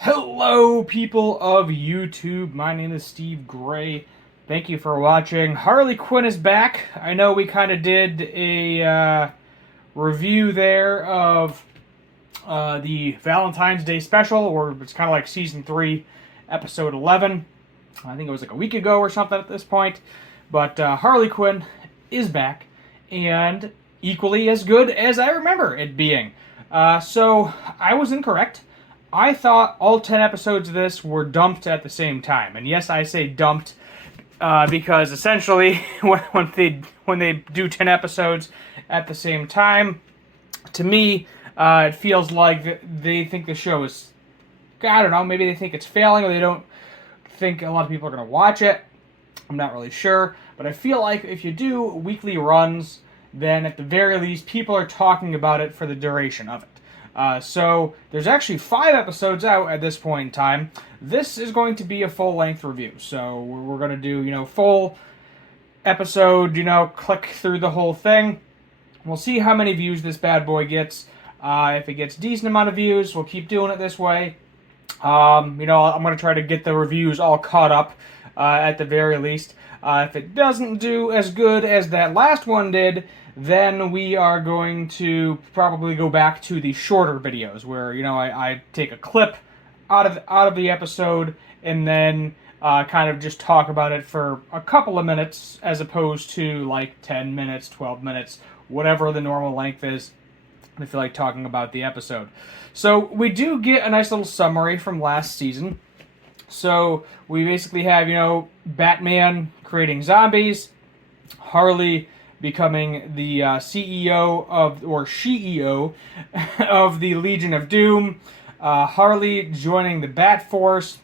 Hello, people of YouTube. My name is Steve Gray. Thank you for watching. Harley Quinn is back. I know we kind of did a review there of the Valentine's Day special, or it's kind of like season 3, episode 11. I think it was like a week ago or something at this point. But Harley Quinn is back, and equally as good as I remember it being. So I was incorrect. I thought all 10 episodes of this were dumped at the same time. And yes, I say dumped because essentially when they do 10 episodes at the same time, to me, it feels like they think the show is, I don't know, maybe they think it's failing, or they don't think a lot of people are going to watch it. I'm not really sure. But I feel like if you do weekly runs, then at the very least, people are talking about it for the duration of it. So there's actually 5 episodes out at this point in time. This is going to be a full-length review. So we're going to do, full episode, click through the whole thing. We'll see how many views this bad boy gets. If it gets a decent amount of views, we'll keep doing it this way. I'm going to try to get the reviews all caught up at the very least. If it doesn't do as good as that last one did, then we are going to probably go back to the shorter videos where, I take a clip out of the episode and then kind of just talk about it for a couple of minutes as opposed to like 10 minutes, 12 minutes, whatever the normal length is. I feel like talking about the episode. So we do get a nice little summary from last season. So we basically have, Batman creating zombies, Harley becoming the CEO or CEO of the Legion of Doom, Harley joining the Bat Force,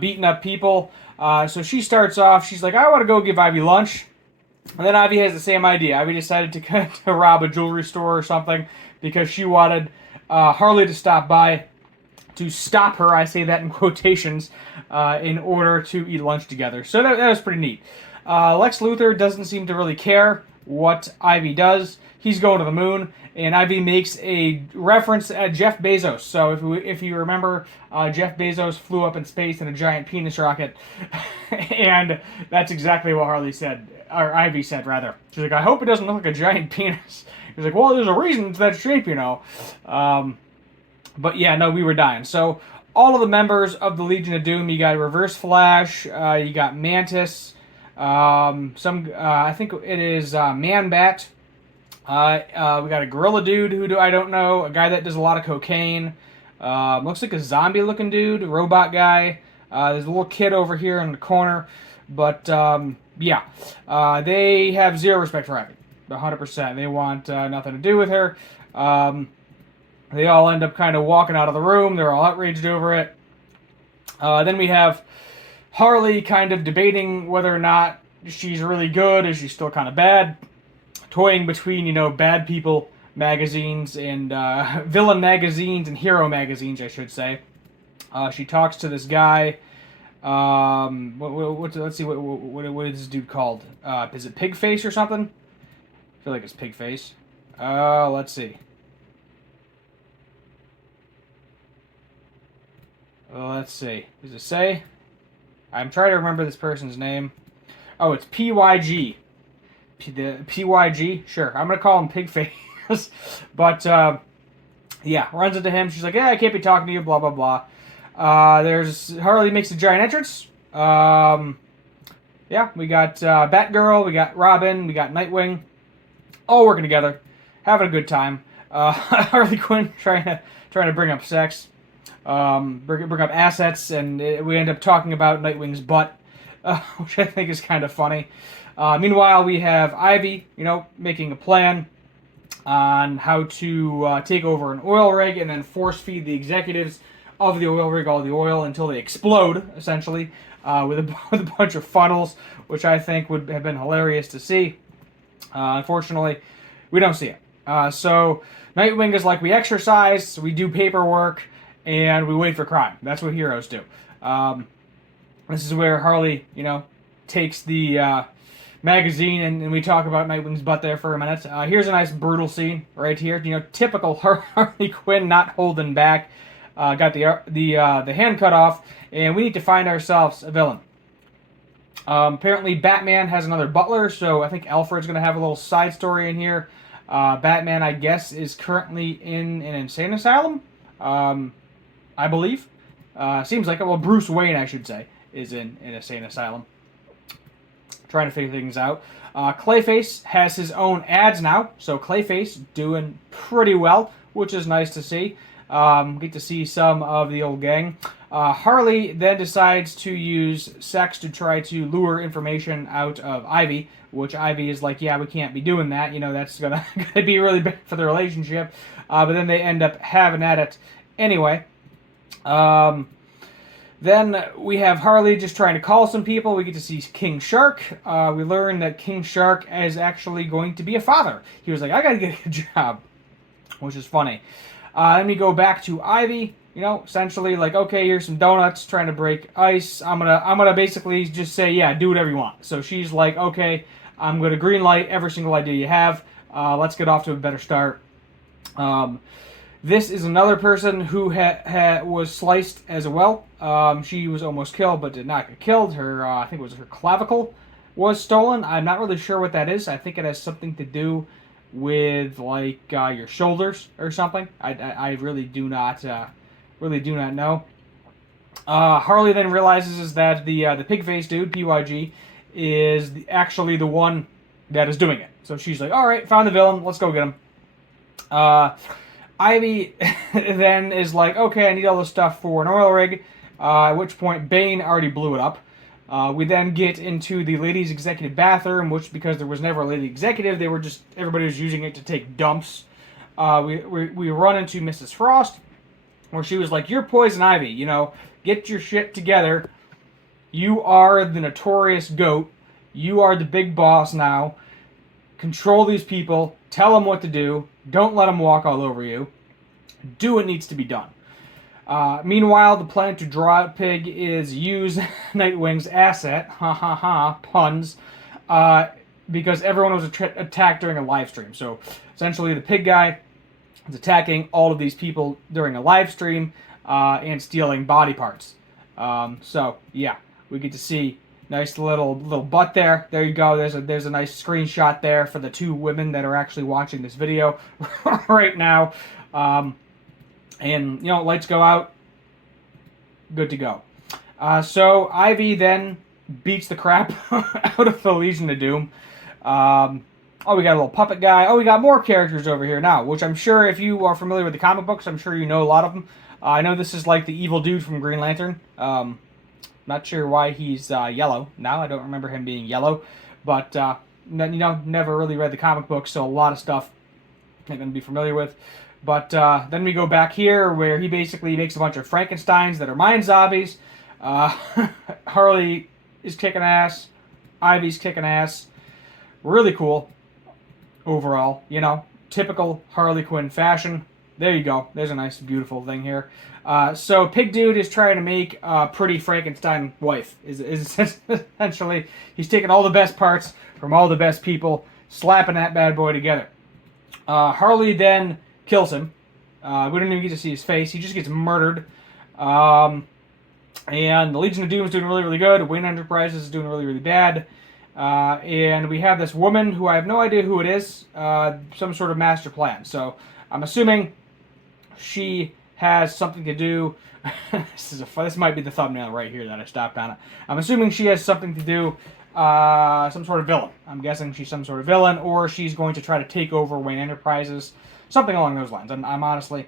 beating up people. So she starts off, she's like, I want to go give Ivy lunch. And then Ivy has the same idea. Ivy decided to rob a jewelry store or something because she wanted Harley to stop by to stop her, I say that in quotations, in order to eat lunch together. So that was pretty neat. Lex Luthor doesn't seem to really care what Ivy does. He's going to the moon, and Ivy makes a reference at Jeff Bezos. So if you remember, Jeff Bezos flew up in space in a giant penis rocket, and that's exactly what Harley said, or Ivy said, rather. She's like, I hope it doesn't look like a giant penis. He's like, well, there's a reason it's that shape, But yeah, no, we were dying. So all of the members of the Legion of Doom, you got Reverse Flash, you got Mantis, I think it is Man-Bat. We got a gorilla dude who I don't know, a guy that does a lot of cocaine. Looks like a zombie-looking dude, a robot guy. There's a little kid over here in the corner. But yeah, they have zero respect for Ivy, 100%. They want nothing to do with her. They all end up kind of walking out of the room. They're all outraged over it. Then we have Harley kind of debating whether or not she's really good. Is she still kind of bad? Toying between, bad people magazines and villain magazines and hero magazines, I should say. She talks to this guy. Let's see, what is this dude called? Is it Pigface or something? I feel like it's Pigface. Let's see. Let's see. Does it say? I'm trying to remember this person's name. Oh, it's PYG. The PYG? Sure. I'm going to call him Pigface. But, yeah, runs into him. She's like, yeah, I can't be talking to you, blah, blah, blah. There's Harley makes a giant entrance. Yeah, we got Batgirl, we got Robin, we got Nightwing. All working together. Having a good time. Harley Quinn trying to bring up sex. Bring up assets, and we end up talking about Nightwing's butt, which I think is kind of funny. Meanwhile, we have Ivy, making a plan on how to take over an oil rig and then force feed the executives of the oil rig all the oil until they explode, essentially, with a bunch of funnels, which I think would have been hilarious to see. Unfortunately, we don't see it. So Nightwing is like, we exercise, we do paperwork, and we wait for crime. That's what heroes do. This is where Harley, takes the magazine, and we talk about Nightwing's butt there for a minute. Here's a nice brutal scene right here. Typical Harley Quinn, not holding back. got the hand cut off, and we need to find ourselves a villain. Apparently, Batman has another butler, so I think Alfred's going to have a little side story in here. Batman, I guess, is currently in an insane asylum, I believe. Seems like it. Well, Bruce Wayne, I should say, is in an insane asylum. Trying to figure things out. Clayface has his own ads now, so Clayface doing pretty well, which is nice to see. Get to see some of the old gang. Harley then decides to use sex to try to lure information out of Ivy, which Ivy is like, yeah, we can't be doing that. You know, that's gonna be really bad for the relationship. But then they end up having at it anyway. Then we have Harley just trying to call some people. We get to see King Shark. We learn that King Shark is actually going to be a father. He was like, I gotta get a job, which is funny. Then we go back to Ivy. You know, essentially like, okay, here's some donuts, trying to break ice. I'm gonna basically just say, yeah, do whatever you want. So she's like, okay, I'm gonna green light every single idea you have. Let's get off to a better start. This is another person who was sliced as well. She was almost killed, but did not get killed. Her, I think it was her clavicle was stolen. I'm not really sure what that is. I think it has something to do with like your shoulders or something. I really do not know. Harley then realizes that the pig face dude, PYG, is actually the one that is doing it. So she's like, all right, found the villain. Let's go get him. Ivy then is like, okay, I need all this stuff for an oil rig, at which point Bane already blew it up. We then get into the ladies' executive bathroom, which, because there was never a lady executive, everybody was using it to take dumps. We run into Mrs. Frost, where she was like, you're Poison Ivy, you know, get your shit together. You are the notorious GOAT. You are the big boss now. Control these people. Tell them what to do. Don't let them walk all over you. Do what needs to be done. Meanwhile, the plan to draw out Pig is use Nightwing's asset, ha ha ha, puns, because everyone was attacked during a live stream. So essentially the Pig guy is attacking all of these people during a live stream and stealing body parts. So yeah, we get to see nice little butt there. There you go. There's a nice screenshot there for the two women that are actually watching this video right now. And, you know, lights go out. Good to go. So Ivy then beats the crap out of the Legion of Doom. Oh, we got a little puppet guy. Oh, we got more characters over here now, which I'm sure if you are familiar with the comic books, I'm sure you know a lot of them. I know this is like the evil dude from Green Lantern. Not sure why he's yellow now. I don't remember him being yellow. But, you know, never really read the comic books, so a lot of stuff I'm going to be familiar with. But then we go back here where he basically makes a bunch of Frankensteins that are mind zombies. Harley is kicking ass. Ivy's kicking ass. Really cool overall. You know, typical Harley Quinn fashion. There you go. There's a nice, beautiful thing here. So Pig Dude is trying to make a pretty Frankenstein wife. Is essentially, he's taking all the best parts from all the best people, slapping that bad boy together. Harley then kills him. We don't even get to see his face. He just gets murdered. And the Legion of Doom is doing really, really good. Wayne Enterprises is doing really, really bad. And we have this woman who I have no idea who it is. Some sort of master plan. So I'm assuming she has something to do. This might be the thumbnail right here that I stopped on it. I'm assuming she has something to do. Some sort of villain. I'm guessing she's some sort of villain, or she's going to try to take over Wayne Enterprises. Something along those lines. I'm honestly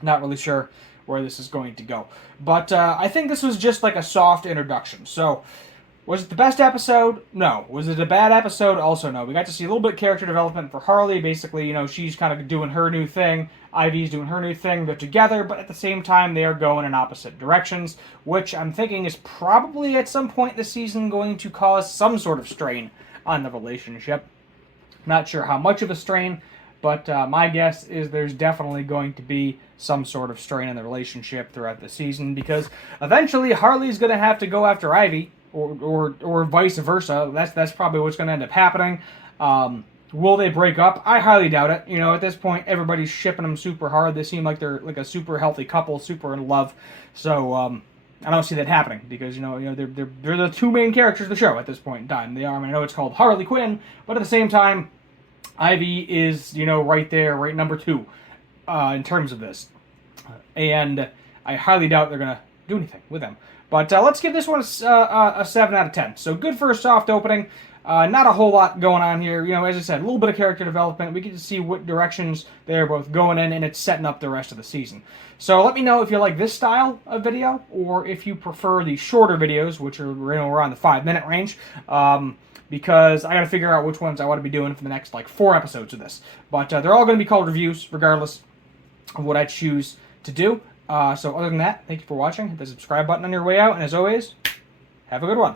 not really sure where this is going to go. But I think this was just like a soft introduction. So, was it the best episode? No. Was it a bad episode? Also no. We got to see a little bit of character development for Harley. Basically, you know, she's kind of doing her new thing. Ivy's doing her new thing. They're together, but at the same time, they are going in opposite directions, which I'm thinking is probably at some point this season going to cause some sort of strain on the relationship. Not sure how much of a strain, but my guess is there's definitely going to be some sort of strain in the relationship throughout the season, because eventually Harley's going to have to go after Ivy, or vice versa. That's probably what's going to end up happening. Will they break up? I highly doubt it. You know, at this point, everybody's shipping them super hard. They seem like they're like a super healthy couple, super in love. So I don't see that happening because they're the two main characters of the show at this point in time. They are. I mean, I know it's called Harley Quinn, but at the same time, Ivy is right there, right number 2 in terms of this, and I highly doubt they're gonna do anything with them. But let's give this one a 7 out of 10. So good for a soft opening. Not a whole lot going on here. As I said, a little bit of character development. We get to see what directions they're both going in, and it's setting up the rest of the season. So let me know if you like this style of video, or if you prefer the shorter videos, which are around the 5-minute range. Because I got to figure out which ones I want to be doing for the next 4 episodes of this. But they're all going to be called reviews, regardless of what I choose to do. So other than that, thank you for watching. Hit the subscribe button on your way out, and as always, have a good one.